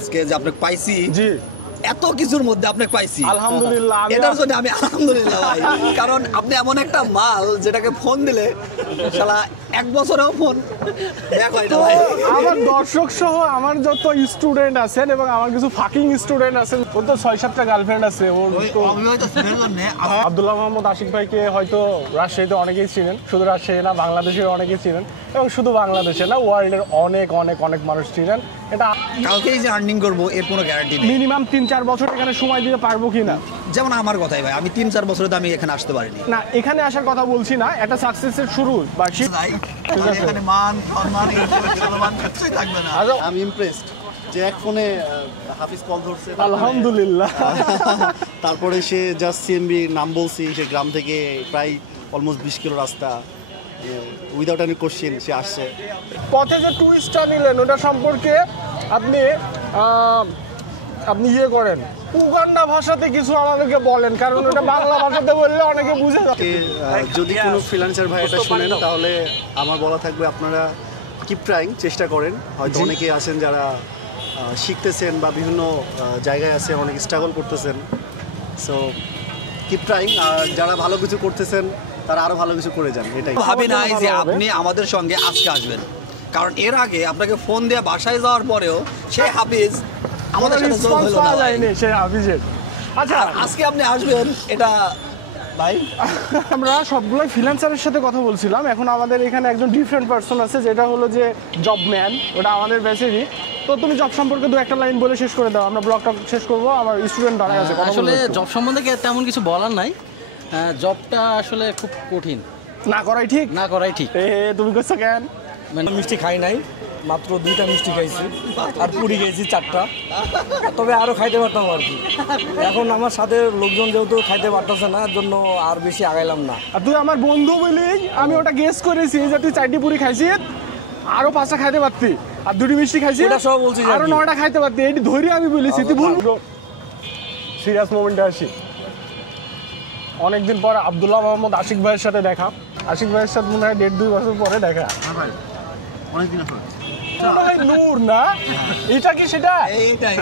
আজকে যে আপনাকে পাইছি জি এত কিছুর মধ্যে আপনাকে পাইছি আলহামদুলিল্লাহ এটার জন্য আমি আলহামদুলিল্লাহ ভাই কারণ আপনি এমন একটা মাল যেটাকে ফোন দিলে শালা এক বছরেও ফোন ব্যাক হয় না ভাই আমার দর্শক সহ আমার যত স্টুডেন্ট আছেন এবং আমার কিছু ফাকিং স্টুডেন্ট আছেন ওর তো 6-7টা গার্লফ্রেন্ড আছে ওর তো অবিবাহিত ছেলের জন্য আব্দুল্লাহ মোহাম্মদ আশিক ভাইকে হয়তো রাজশাহীতে অনেকেই চিনেন, শুধু রাজশাহী না বাংলাদেশের অনেকেই চিনেন এবং শুধু বাংলাদেশে না ওয়ার্ল্ডের অনেক অনেক অনেক মানুষ চিনেন। এটা কালকেই যে আর্নিং করবো এর কোনো গ্যারান্টি নেই। মিনিমাম 3-4 বছর এখানে সময় দিতে পারবো কিনা, যেমন আমার কথাই ভাই, আমি 3-4 বছরে তো আমি এখানে আসতে পারিনি না এখানে আসার কথা বলছি না, একটা সাকসেসের শুরু বা এখানে মান সম্মান কিছুই থাকবে না। আমি ইমপ্রেসড যে এক ফোনে হাফিজ কল ধরছে, আলহামদুলিল্লাহ। তারপরে সে জাস্ট সিএমবি নাম বলছি, সে গ্রাম থেকে প্রায় অলমোস্ট 20 কিলো রাস্তা উইদাউট এনি কোশ্চেন সে আসছে। পথে যে টুইস্টটা নিলেন ওটা সম্পর্কে আপনি আপনি ইয়ে করেন উগান্ডা ভাষাতে কিছু আমাদেরকে বলেন, কারণ ওটা বাংলা ভাষাতে বললে অনেকে বুঝে যাবে। যদি কোনো ফ্রিল্যান্সার ভাই এটা শোনেন তাহলে আমার বলা থাকবে আপনারা কিপ ট্রাইং, চেষ্টা করেন। হয়তো অনেকেই আছেন যারা শিখতেছেন বা বিভিন্ন জায়গায় আছে, অনেক স্ট্রাগল করতেছেন। সো কিপ ট্রাইং, আর যারা ভালো কিছু করতেছেন তারা আরো ভালো কিছু করে যান। এটাই ভাবি নাই যে আপনি আমাদের সঙ্গে আজকে আসবেন, কারণ এর আগে আপনাকে ফোন দিয়ে বাসায় যাওয়ার পরেও সে হাফিজ আমাদের সাথে যোগ হলো না ভাই। সে হাফিজের। আচ্ছা আজকে আপনি আসবেন এটা ভাই আমরা সবগুলোই ফ্রিল্যান্সারের সাথে কথা বলছিলাম, এখন আমাদের এখানে একজন ডিফারেন্ট পার্সন আছে যেটা হলো যে জব ম্যান, ওটা আমাদের ব্যাচেরই। তো তুমি জব সম্পর্কে দু একটা লাইন বলে শেষ করে দাও, আমরা ব্লগটা শেষ করবো, আমার স্টুডেন্ট দাঁড়ায় আছে। আসলে জব সম্বন্ধে তেমন কিছু বলার নাই, জবটা আসলে খুব কঠিন, না করাই ঠিক, না করাই ঠিক। তুমি করছো কেন? মানে মিষ্টি খাই নাই, মাত্র 2টা মিষ্টি খাইছি আর পুরি খেয়েছি 4টা, তবে আরও খাইতে পারতাম আর কি। এখন আমার সাথে লোকজন যেহেতু খাইতে পারতেছে না, এর জন্য আর বেশি আগাইলাম না। আর তুই আমার বন্ধু বলি আমি ওটা গেস করেছি যে তুই 4টি পুরি খাইছি, আরো 5টা খাইতে পারতি, আর 2টি মিষ্টি খাইছি, ওটা সব বলছি আরো 9টা খাইতে পারতি। এটি ধরে আমি বলেছি তুই ভুল। সিরিয়াস মোমেন্টে আসি, অনেকদিন পর আব্দুল্লাহ মোহাম্মদ আশিক ভাইয়ের সাথে দেখা। আশিক ভাইয়ের সাথে মনে হয় 1.5-2 বছর পরে দেখা। অনেকদিন নূর না এটা কি সেটা? এইটাই